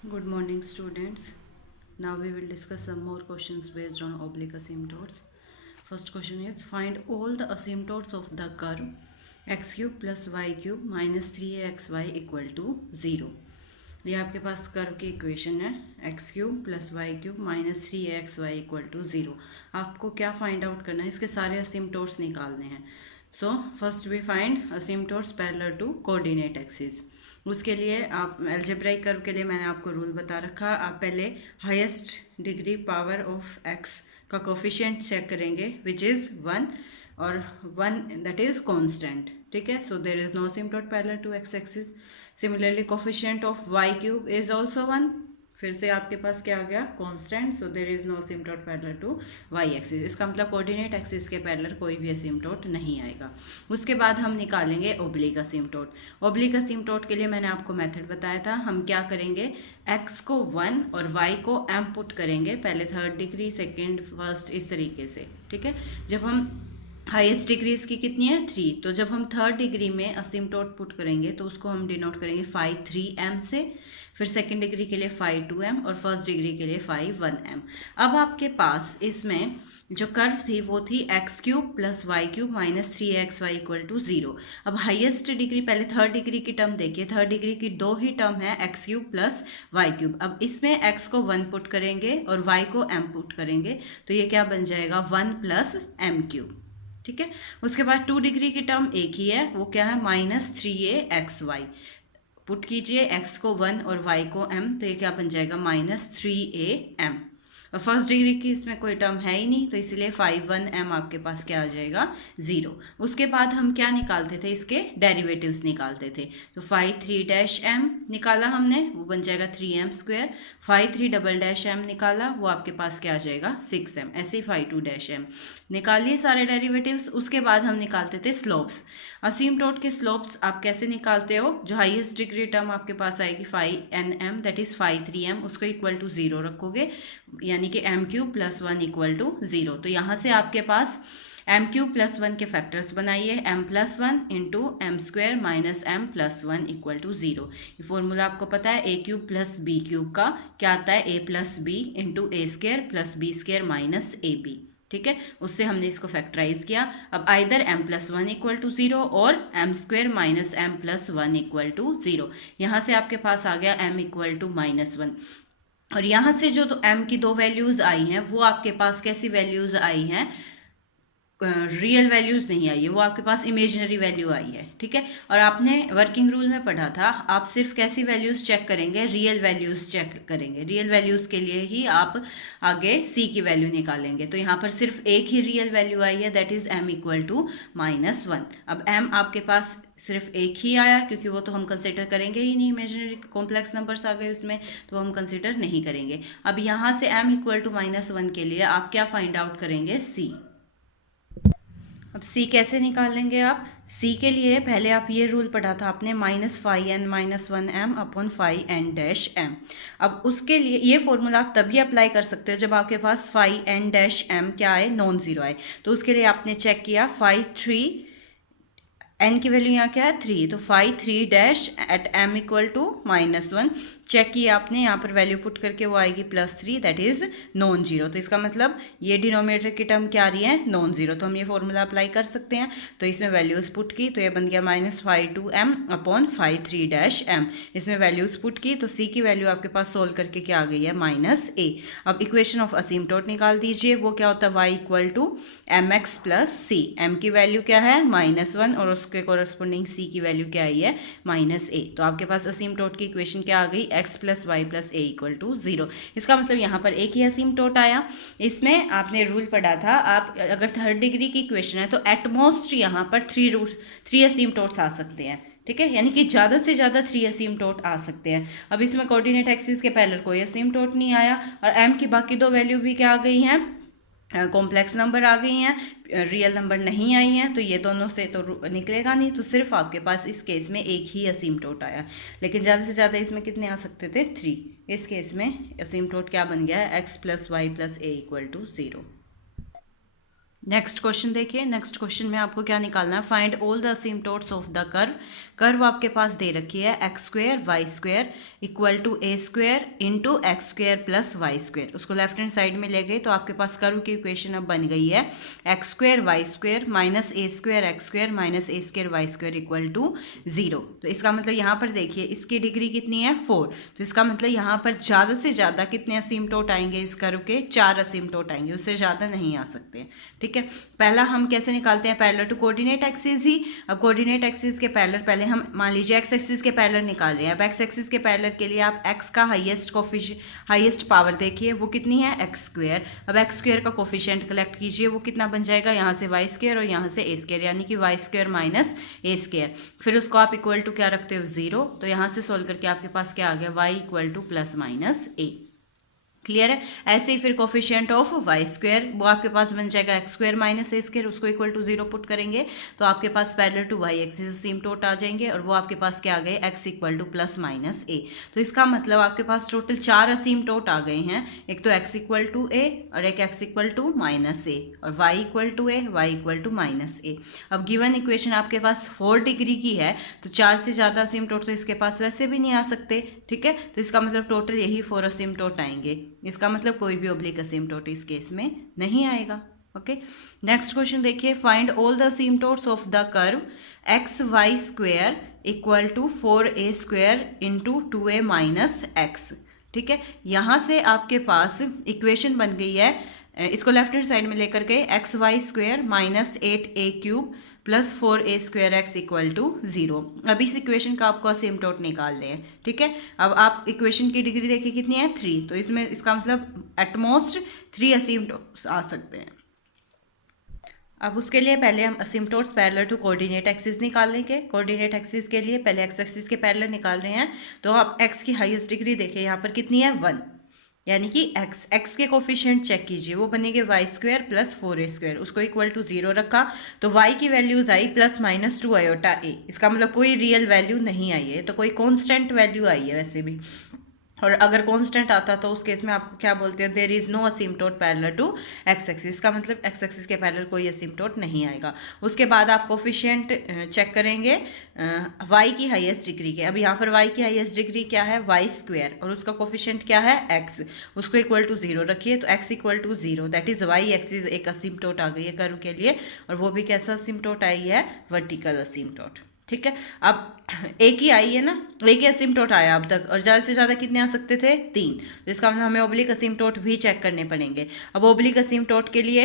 Good morning, students. Now we will discuss some more questions based on oblique asymptotes. First question is find all the asymptotes of the curve x cube plus y cube minus 3axy equal to 0. ये आपके पास curve की equation है x cube plus y cube minus 3axy equal to 0. आपको क्या find out करना है, इसके सारे असिम्टोट्स निकालने हैं. So first we find asymptotes parallel to coordinate axis. उसके लिए आप एल्जेब्राइक कर्व के लिए मैंने आपको रूल बता रखा. आप पहले highest degree power of x का कोफिशिएंट चेक करेंगे विच इज़ 1 और 1 दैट इज़ कांस्टेंट. ठीक है, so there is no asymptote parallel to x axis. Similarly coefficient of y cube is also 1. फिर से आपके पास क्या आ गया, constant. So there is no asymptote parallel to y axis. इसका मतलब कोऑर्डिनेट एक्सिस के पैरेलल कोई भी असिम्पटोट नहीं आएगा. उसके बाद हम निकालेंगे ओब्लिक असिम्पटोट. ओब्लिक असिम्पटोट के लिए मैंने आपको मेथड बताया था. हम क्या करेंगे, x को 1 और y को m पुट करेंगे. पहले थर्ड डिग्री, सेकेंड, फर्स्ट, इस तरीके से. ठीक है, जब हम हाईएस्ट डिग्री इसकी कितनी है 3, तो जब हम थर्ड डिग्री में असिम्पटोट पुट करेंगे तो उसको हम डिनोट करेंगे फाई 3m से. फिर सेकेंड डिग्री के लिए फाई 2m और फर्स्ट डिग्री के लिए फाई 1m. अब आपके पास इसमें जो कर्व थी वो थी x cube plus y cube minus 3axy equal to 0. अब हाईएस्ट डिग्री, पहले थर्ड डिग्री की टर्म देखिए. थर्ड डिग्री की दो ही टर्म है, x cube plus y cube. अब इसमें x को 1 पुट करेंगे और y को m पुट करेंगे तो ये क्या बन जाएगा, 1 प्लस m क्यूब. ठीक है, उसके बाद 2 डिग्री की टर्म एक ही है, वो क्या है, माइनस 3axy. पुट कीजिए x को 1 और y को m, तो ये क्या बन जाएगा, माइनस 3am. और फर्स्ट डिग्री की इसमें कोई टर्म है ही नहीं, तो इसलिए 5 1m आपके पास क्या आ जाएगा, 0. उसके बाद हम क्या निकालते थे, इसके डेरिवेटिव्स निकालते थे. तो 5 3 निकाला हमने, वो बन जाएगा 3m². 5 3 निकाला, वो आपके पास क्या आ जाएगा, 6m. ऐसे ही 5 2 निकालिए सारे डेरिवेटिव्स. उसके बाद हम निकालते थे स्लोप्स. असिम्पटोट के स्लोप्स आप कैसे निकालते हो, जो हाईएस्ट डिग्री टर्म आपके पास आएगी 5nm दैट इज 5 3m, उसको इक्वल टू 0 रखोगे, यानी कि m cube plus 1 equal to 0. तो यहाँ से आपके पास m क्यूब प्लस 1 के फैक्टर्स बनाइए, m plus 1 into m² minus m plus 1 equal to 0. ये फॉर्मूला आपको पता है, a cube plus b cube का क्या आता है, a plus b into a² plus b² minus ab. ठीक है, उससे हमने इसको फैक्टराइज किया. अब either m plus 1 equal to 0 और m² minus m plus 1 equal to 0. यहाँ से आपके पास आ गया m इक्वल टू माइनस 1. और यहाँ से जो तो m की दो वैल्यूज़ आई हैं वो आपके पास कैसी वैल्यूज़ आई हैं, रियल वैल्यूज़ नहीं आई है, वो आपके पास इमेजिनरी वैल्यू आई है. ठीक है, और आपने वर्किंग रूल में पढ़ा था, आप सिर्फ कैसी वैल्यूज़ चेक करेंगे, रियल वैल्यूज़ चेक करेंगे. रियल वैल्यूज़ के लिए ही आप आगे c की वैल्यू निकालेंगे. तो यहाँ पर सिर्फ एक ही रियल वैल्यू आई है, that is m equal to minus 1. अब m आपके पास सिर्फ एक ही आया, क्योंकि वो तो हम कंसिडर करेंगे ही नहीं, इमेजिनरी कॉम्प्लेक्स नंबर्स आ गए उसमें, तो हम कंसिडर नहीं करेंगे. अब यहाँ से m इक्वल टू माइनस 1 के लिए आप क्या फाइंड आउट करेंगे, c. अब c कैसे निकालेंगे आप, c के लिए पहले आप ये रूल पढ़ा था आपने, minus 5n minus 1m upon 5n-m. अब उसके लिए ये फॉर्मूला आप तभी अप्लाई कर सकते हो जब आपके पास 5n-m क्या आए, नॉन ज़ीरो आए. तो उसके लिए आपने चेक किया 5 3 n की वैल्यू यहाँ क्या है, 3, तो 5 3 at m equal to minus 1. Check किया आपने, यहाँ पर वैल्यू पुट करके वो आएगी +3 दैट इज़ नॉन जीरो. तो इसका मतलब ये डिनोमिनेटर की टर्म क्या आ रही है, नॉन जीरो. तो हम ये फॉर्मूला अप्लाई कर सकते हैं. तो इसमें वैल्यूज़ पुट की तो ये बन गया माइनस 5 2m अपॉन 5 3 इसमें वैल्यूज़ पुट की तो c की वैल्यू आपके पास सोल्व करके क्या आ गई है, -a. अब इक्वेशन ऑफ असिम्पटोट निकाल दीजिए, वो क्या होता है, y equal to mx plus c. m की वैल्यू क्या है, -1 और उसके कोरस्पोंडिंग c की वैल्यू क्या आई है, -a. तो आपके पास असिम्पटोट की इक्वेशन क्या आ गई, x plus y plus a equal to 0. इसका मतलब यहाँ पर एक ही असिम्पटोट आया. इसमें आपने रूल पढ़ा था, आप अगर थर्ड डिग्री की इक्वेशन है तो एटमोस्ट यहाँ पर 3 असिम्पटोट्स आ सकते हैं. ठीक है, यानी कि ज़्यादा से ज़्यादा 3 असिम्पटोट आ सकते हैं. अब इसमें कोऑर्डिनेट एक्सिस के पैरेलल कोई असिम्पटोट नहीं आया और m की बाकी दो वैल्यू भी क्या आ गई हैं, कॉम्प्लेक्स नंबर आ गई हैं, रियल नंबर नहीं आई हैं. तो ये दोनों से तो निकलेगा नहीं, तो सिर्फ आपके पास इस केस में एक ही असिम्पटोट आया. लेकिन ज़्यादा से ज़्यादा इसमें कितने आ सकते थे, 3. इस केस में असिम्पटोट क्या बन गया है, x plus y plus a equal to 0. Next question देखिए। नेक्स्ट क्वेश्चन में आपको क्या निकालना है, find all the asymptotes of the curve. Curve आपके पास दे रखी है x square y square equal to a square into x square plus y square. उसको लेफ्ट हैंड साइड में ले गए तो आपके पास कर्व की इक्वेशन अब बन गई है x square y square minus a square x square minus a square y square equal to 0। तो इसका मतलब यहाँ पर देखिए इसकी डिग्री कितनी है 4, तो इसका मतलब यहाँ पर ज़्यादा से ज़्यादा कितने असिम्पटोट आएंगे इस कर्व के, 4 असिम्पटोट आएंगे, उससे ज़्यादा नहीं आ सकते। ठीक है, पहला हम कैसे निकालते हैं, पैरेलल टू कोऑर्डिनेट एक्सिस ही। अब कोऑर्डिनेट एक्सिस के पैरेलल पहले हम मान लीजिए एक्स एक्सिस के पैरेलल निकाल रहे हैं। अब एक्स एक्सिस के पैरेलल के लिए आप एक्स का हाईएस्ट पावर देखिए वो कितनी है एक्स स्क्वेयर। अब एक्स स्क्वेयर का कोफिशिएंट कलेक्ट कीजिए, वो कितना बन जाएगा, यहाँ से वाई स्क्वेयर और यहाँ से ए स्क्वेयर, यानी कि Y square minus a square. फिर उसको आप इक्वल टू क्या रखते हो 0, तो यहाँ से सोल्व करके आपके पास क्या आ गया y equal to plus minus a. Clear है। ऐसे ही फिर कोफिशिएंट ऑफ वाई स्क्वेयर वो आपके पास बन जाएगा x square minus a square, उसको इक्वल टू 0 पुट करेंगे तो आपके पास parallel to y axis asymptote आ जाएंगे और वो आपके पास क्या आ गए x equal to plus minus a. तो इसका मतलब आपके पास टोटल 4 असिम्पटोट आ गए हैं, एक तो एक्स इक्वल टू ए और एक x equal to minus a और y equal to a y equal to minus a. अब गिवन इक्वेशन आपके पास 4 डिग्री की है तो 4 से ज़्यादा असिम्पटोट तो इसके पास वैसे भी नहीं आ सकते। ठीक है, तो इसका मतलब टोटल यही 4 असिम्पटोट आएंगे, इसका मतलब कोई भी ओब्लिक असिम्पटोट इस केस में नहीं आएगा। ओके, नेक्स्ट क्वेश्चन देखिए, find all the asymptotes of the curve x y square equal to 4a square into 2a minus x. ठीक है, यहाँ से आपके पास इक्वेशन बन गई है, इसको लेफ्ट हैंड साइड में लेकर के x y square minus 8a cube plus 4a square x equal to 0। अब इस इक्वेशन का आपको असिम्पटोट निकालने हैं। ठीक है, अब आप इक्वेशन की डिग्री देखिए कितनी है 3, तो इसमें इसका मतलब एटमोस्ट 3 असिम्पटोट्स आ सकते हैं। अब उसके लिए पहले हम असिम्पटोट्स पैरेलल टू कोऑर्डिनेट एक्सिस निकाल लेंगे। कोऑर्डिनेट एक्सिस के लिए पहले एक्स एक्सिस के पैरेलल निकाल रहे हैं, तो आप एक्स की हाईएस्ट डिग्री देखिए यहाँ पर कितनी है 1, यानी कि एक्स के कोफिशिएंट चेक कीजिए, वो बनेंगे y square plus 4a square, उसको इक्वल टू 0 रखा तो y की वैल्यूज आई प्लस माइनस 2 आयोटा a। इसका मतलब कोई रियल वैल्यू नहीं आई है, तो कोई कॉन्स्टेंट वैल्यू आई है वैसे भी, और अगर कांस्टेंट आता तो उस केस में आपको क्या बोलते हो, there is no asymptote parallel to x axis. का मतलब एक्स एक्सिस के पैरेलल कोई असिम्पटोट नहीं आएगा। उसके बाद आप कोफिशिएंट चेक करेंगे वाई की हाईएस्ट डिग्री के। अब यहाँ पर वाई की हाईएस्ट डिग्री क्या है वाई स्क्वेयर और उसका कोफिशिएंट क्या है एक्स, उसको इक्वल टू 0 रखिए तो x equal to 0, that is y axis एक असिम्पटोट आ गई है कर्व के लिए, और वो भी कैसा असिम्पटोट आई है वर्टिकल असिम्पटोट। ठीक है, अब एक ही आई है ना, एक ही असिम्पटोट आया अब तक, और ज़्यादा से ज़्यादा कितने आ सकते थे 3, तो इसका मतलब हमें ओब्लिक असिम्पटोट भी चेक करने पड़ेंगे। अब ओब्लिक असिम्पटोट के लिए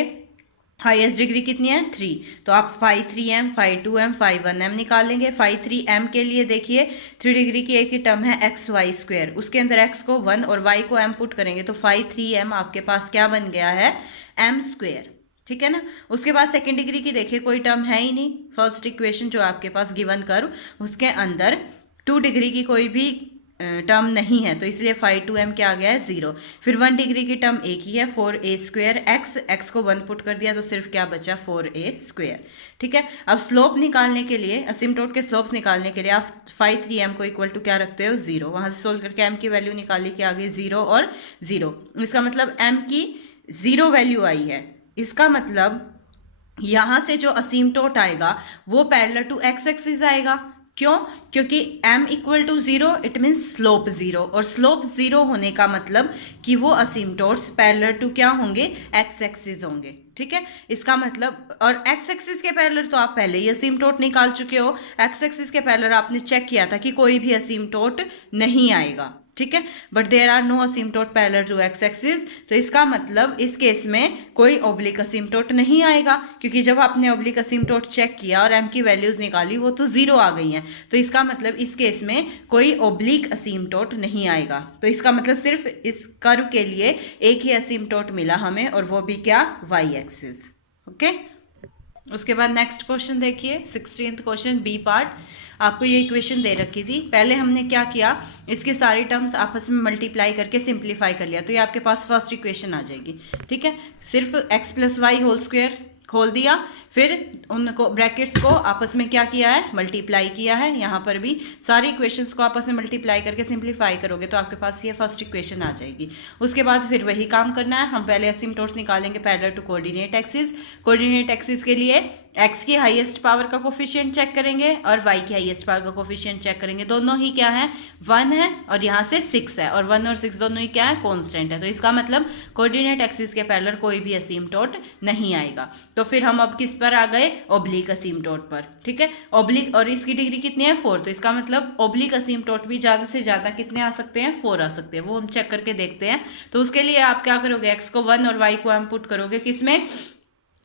हाईएस्ट डिग्री कितनी है 3, तो आप phi 3m phi 2m phi 1m निकाल लेंगे। फाई 3m के लिए देखिए 3 डिग्री की एक ही टर्म है एक्स वाई स्क्वेयर, उसके अंदर x को 1 और y को m पुट करेंगे तो फाई 3m आपके पास क्या बन गया है m स्क्वेयर। ठीक है ना, उसके बाद सेकेंड डिग्री की देखिए कोई टर्म है ही नहीं, फर्स्ट इक्वेशन जो आपके पास गिवन कर्व उसके अंदर 2 डिग्री की कोई भी टर्म नहीं है, तो इसलिए फाई 2m क्या आ गया है 0। फिर 1 डिग्री की टर्म एक ही है 4a स्क्वेयर एक्स को 1 पुट कर दिया तो सिर्फ क्या बचा 4a स्क्वेयर। ठीक है, अब स्लोप निकालने के लिए असिम्पटोट के स्लोप्स निकालने के लिए आप फाई 3m को इक्वल टू क्या रखते हो 0, वहाँ से सोल्व करके m की वैल्यू निकाली कि आ गई 0 और 0। इसका मतलब m की 0 वैल्यू आई है, इसका मतलब यहाँ से जो असिम्पटोट आएगा वो पैरेलल टू एक्स एक्सिस आएगा। क्यों? क्योंकि m equal to 0 it means slope 0, और स्लोप 0 होने का मतलब कि वो असिम्पटोट्स पैरेलल टू क्या होंगे एक्स एक्सिस होंगे। ठीक है, इसका मतलब, और एक्स एक्सिस के पैरेलल तो आप पहले ही असिम्पटोट निकाल चुके हो, एक्स एक्सिस के पैरेलल आपने चेक किया था कि कोई भी असिम्पटोट नहीं आएगा। ठीक है, but there are no asymptote parallel to x axis, तो इसका मतलब इस केस में कोई ओब्लिक असिम्पटोट नहीं आएगा, क्योंकि जब आपने ओब्लिक असिम्पटोट चेक किया और m की वैल्यूज निकाली वो तो 0 आ गई हैं, तो इसका मतलब इस केस में कोई ओब्लिक असिम्पटोट नहीं आएगा। तो इसका मतलब सिर्फ इस कर्व के लिए एक ही असिम्पटोट मिला हमें, और वो भी क्या वाई एक्सिस। ओके, उसके बाद नेक्स्ट क्वेश्चन देखिए 16th क्वेश्चन बी पार्ट। आपको ये इक्वेशन दे रखी थी, पहले हमने क्या किया इसके सारे टर्म्स आपस में मल्टीप्लाई करके सिंप्लीफाई कर लिया, तो ये आपके पास फर्स्ट इक्वेशन आ जाएगी। ठीक है, सिर्फ x plus y whole square खोल दिया, फिर उनको ब्रैकेट्स को आपस में क्या किया है, मल्टीप्लाई किया है। यहाँ पर भी सारी इक्वेशंस को आपस में मल्टीप्लाई करके सिंप्लीफाई करोगे तो आपके पास ये फर्स्ट इक्वेशन आ जाएगी। उसके बाद फिर वही काम करना है, हम पहले असिम्पटोट्स निकालेंगे parallel to coordinate axis. Coordinate axis के लिए x की हाईएस्ट पावर का कोफिशिएंट चेक करेंगे और y की हाईएस्ट पावर का कोफिशिएंट चेक करेंगे। दोनों ही क्या है, 1 है और यहाँ से 6 है, और 1 और 6 दोनों ही क्या है, कांस्टेंट है। तो इसका मतलब कोऑर्डिनेट एक्सिस के पैरेलल कोई भी असिम्पटोट नहीं आएगा। तो फिर हम अब किस पर आ गए, ओब्लिक असिम्पटोट पर। ठीक है, ओब्लिक, और इसकी डिग्री कितनी है, 4। तो इसका मतलब ओब्लिक असिम्पटोट भी ज़्यादा से ज़्यादा कितने आ सकते हैं, 4 आ सकते हैं। वो हम चेक करके देखते हैं। तो उसके लिए आप क्या करोगे, x को 1 और y को m पुट करोगे किसमें,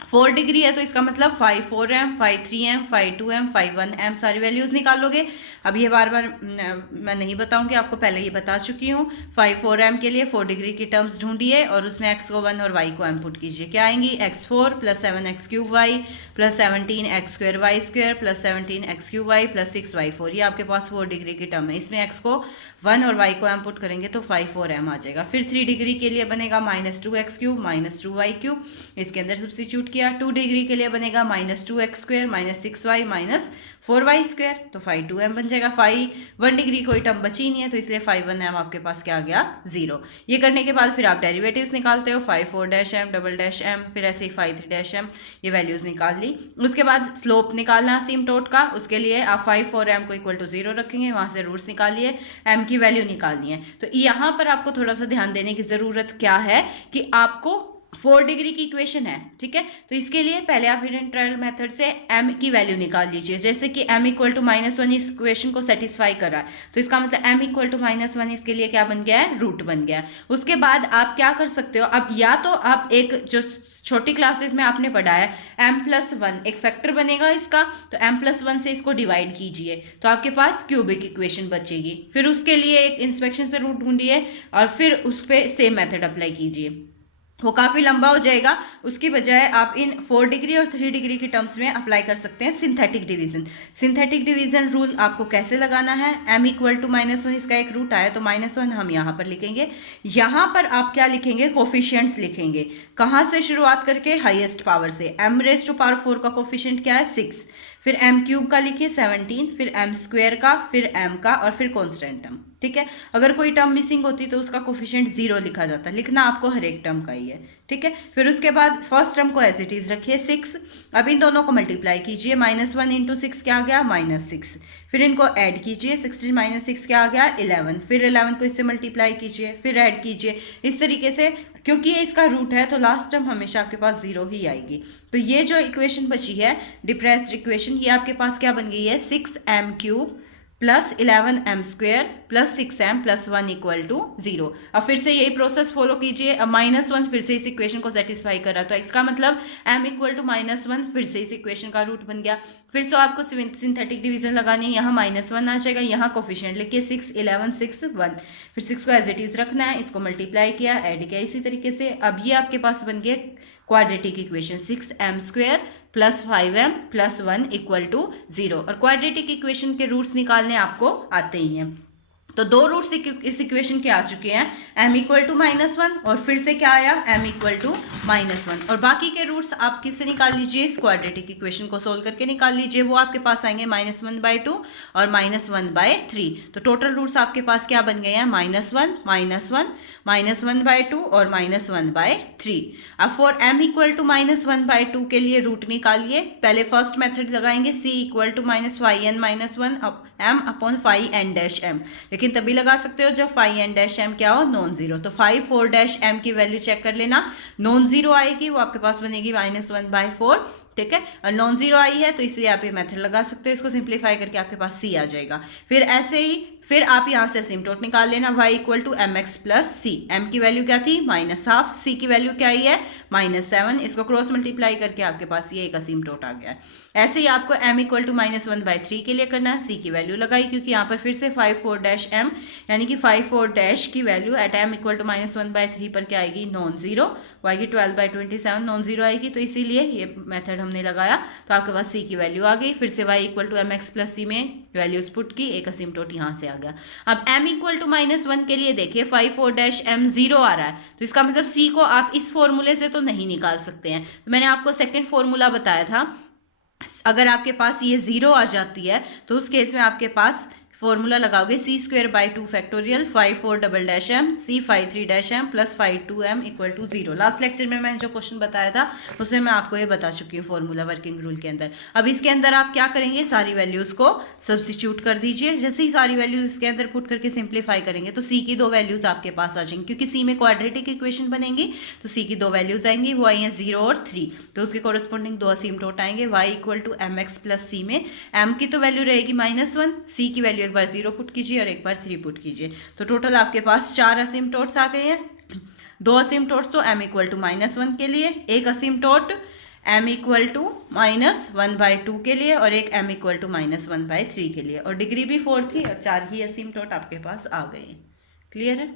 4 डिग्री है तो इसका मतलब 5 4m 5 3m 5 2m 5 1m सारी वैल्यूज निकालोगे। अब ये बार बार मैं नहीं बताऊंगी, आपको पहले ही बता चुकी हूँ। 5 4m के लिए 4 डिग्री की टर्म्स ढूंढिए और उसमें x को 1 और y को m पुट कीजिए। क्या आएंगी, x4 + 7x3y + 17x2y² + 17x3y + 6y4। ये आपके पास 4 डिग्री की टर्म है। इसमें x को 1 और y को m पुट करेंगे तो 5 4m आ जाएगा। फिर 3 डिग्री के लिए बनेगा -2x3 - 2y3, इसके अंदर सब्स्टिट्यूट किया। 2 डिग्री के लिए बनेगा -2x² - 6y - 4y², तो 5 2m बन जाएगा। 1 डिग्री कोई टर्म बची नहीं है तो इसलिए 5 1m आपके पास क्या आ गया, 0। ये करने के बाद फिर आप डेरिवेटिव्स निकालते हो, 5 4-m डबल-m, फिर ऐसे ही 5 3-m, ये वैल्यूज निकाल ली। उसके बाद स्लोप निकालना असिम्पटोट का, उसके लिए आप 5 4m को इक्वल टू 0 रखेंगे, वहां से रूट्स निकालिए, m की वैल्यू निकालनी है। तो यहाँ पर आपको थोड़ा सा ध्यान देने की जरूरत क्या है कि आपको 4 डिग्री की इक्वेशन है, ठीक है। तो इसके लिए पहले आप हिडन ट्रायल मेथड से m की वैल्यू निकाल लीजिए। जैसे कि m = -1 इस इक्वेशन को सेटिस्फाई कर रहा है, तो इसका मतलब m = -1 इसके लिए क्या बन गया है, रूट बन गया है। उसके बाद आप क्या कर सकते हो, अब या तो आप एक जो छोटी क्लासेस में आपने पढ़ा है m+1 एक फैक्टर बनेगा इसका, तो m+1 से इसको डिवाइड कीजिए तो आपके पास क्यूबिक इक्वेशन बचेगी। फिर उसके लिए एक इंस्पेक्शन से रूट ढूंढिए और फिर उस पर सेम मेथड अप्लाई कीजिए, वो काफ़ी लंबा हो जाएगा। उसकी बजाय आप इन 4 डिग्री और 3 डिग्री की टर्म्स में अप्लाई कर सकते हैं synthetic division. Synthetic division rule आपको कैसे लगाना है, m = -1 इसका एक रूट आया तो -1 हम यहाँ पर लिखेंगे। यहाँ पर आप क्या लिखेंगे, कोफिशिएंट्स लिखेंगे। कहाँ से शुरुआत करके, हाईएस्ट पावर से। m⁴ का कोफिशिएंट क्या है, 6, फिर m³ का लिखिए 17, फिर m² का, फिर m का, और फिर कांस्टेंट टर्म। ठीक है, अगर कोई टर्म मिसिंग होती तो उसका कोफिशिएंट 0 लिखा जाता, लिखना आपको हर एक टर्म का ही है। ठीक है, फिर उसके बाद फर्स्ट टर्म को एज इट इज रखिए 6। अब इन दोनों को मल्टीप्लाई कीजिए, -1 × 6 क्या आ गया, -6। फिर इनको ऐड कीजिए, 16 - 6 क्या आ गया, 11। फिर 11 को इससे मल्टीप्लाई कीजिए, फिर ऐड कीजिए, इस तरीके से। क्योंकि ये इसका रूट है तो लास्ट टर्म हमेशा आपके पास 0 ही आएगी। तो ये जो इक्वेशन बची है डिप्रेस्ड इक्वेशन, ये आपके पास क्या बन गई है, 6m³ + 11m² + 6m + 1 = 0। अब फिर से यही प्रोसेस फॉलो कीजिए। अब -1 फिर से इस इक्वेशन को सेटिस्फाई कर रहा तो इसका मतलब m = -1 फिर से इस इक्वेशन का रूट बन गया। फिर से आपको सिंथेटिक डिवीजन लगानी है, यहाँ -1 आ जाएगा, यहाँ कोफिशिएंट लिखिए 6 11 6 1, फिर 6 को एज इट इज रखना है, इसको मल्टीप्लाई किया, ऐड किया, इसी तरीके से। अब ये आपके पास बन गया क्वाड्रेटिक इक्वेशन, 6m² + 5m + 1 = 0। और क्वाड्रेटिक इक्वेशन के रूट्स निकालने आपको आते ही हैं। तो 2 रूट्स इस इक्वेशन के आ चुके हैं, m = -1 और फिर से क्या आया, m = -1। और बाकी के रूट्स आप किससे निकाल लीजिए, इस क्वाड्रेटिक इक्वेशन को सोल्व करके निकाल लीजिए। वो आपके पास आएंगे -1/2 और -1/3। तो टोटल रूट्स आपके पास क्या बन गए हैं, -1 -1 -1/2 और -1/3। अब फॉर m = -1/2 के लिए रूट निकालिए। पहले फर्स्ट मेथड लगाएंगे, c = -φn - 1m /φn-m, लेकिन तभी लगा सकते हो जब φn-m क्या हो, नॉन जीरो। तो 5 4-m की वैल्यू चेक कर लेना, नॉन जीरो आएगी, वो आपके पास बनेगी -1/4। ठीक है, और नॉन जीरो आई है तो इसलिए आप ये मेथड लगा सकते हो, इसको सिंप्लीफाई करके आपके पास c आ जाएगा। फिर ऐसे ही फिर आप यहाँ से असिम्पटोट निकाल लेना, y = mx + c। m की वैल्यू क्या थी, -12, c की वैल्यू क्या आई है, -7। इसको क्रॉस मल्टीप्लाई करके आपके पास ये एक असिम्पटोट आ गया है। ऐसे ही आपको m = -1/3 के लिए करना है, c की वैल्यू लगाई, क्योंकि यहाँ पर फिर से 5 4-m यानी कि 5 4- की वैल्यू एट m = -1/3 पर क्या आएगी, नॉन जीरो। y की 12/27 नॉन जीरो आएगी, तो इसीलिए ये मेथड हमने लगाया, तो आपके पास c की वैल्यू आ गई। फिर से y = mx + c में वैल्यूज पुट की, एक असिम्प्टोट यहाँ से आ गया। अब m इक्वल टू -1 के लिए देखिए 5,4 - m 0 आ रहा है, तो इसका मतलब c को आप इस फॉर्मूले से तो नहीं निकाल सकते हैं। तो मैंने आपको सेकंड फॉर्मूला बताया था, अगर आपके पास ये 0 आ जाती है तो उस केस में आपके पास फॉर्मूला लगाओगे c²/2 factorial 5,4 m c 5,3 m plus 5,2 m equal to 0। Last lecture में मैंने जो क्वेश्चन बताया था उसमें मैं आपको ये बता चुकी हूँ फॉर्मूला वर्किंग रूल के अंदर। अब इसके अंदर आप क्या करेंगे, सारी वैल्यूज को सब्स्टिट्यूट कर दीजिए। जैसे ही सारी वैल्यूज इसके अंदर पुट करके सिंप्लीफाई करेंगे तो c की 2 वैल्यूज आपके पास आ जाएंगी, क्योंकि c में क्वाड्रेटिक इक्वेशन बनेंगी तो c की 2 वैल्यूज आएंगी, वो आई हैं 0 और 3। तो उसके कॉरेस्पॉन्डिंग 2 असिम्प्टोट आएंगे, y equal to mx plus c में m की तो वैल्यू रहेगी -1, c की वैल्यू एक बार 0 पुट कीजिए और एक बार 3 पुट कीजिए, तो टोटल आपके पास 4 असिम्प्टोट्स आ गए हैं। 2 असिम्प्टोट्स तो m इक्वल टू -1 के लिए, एक असिम्प्टोट m इक्वल टू -1/2 के लिए और एक m इक्वल टू -1/3 के लिए, और डिग्री भी 4 थी और 4 ही असिम्प्टोट आपके पास आ गए। क्लियर है?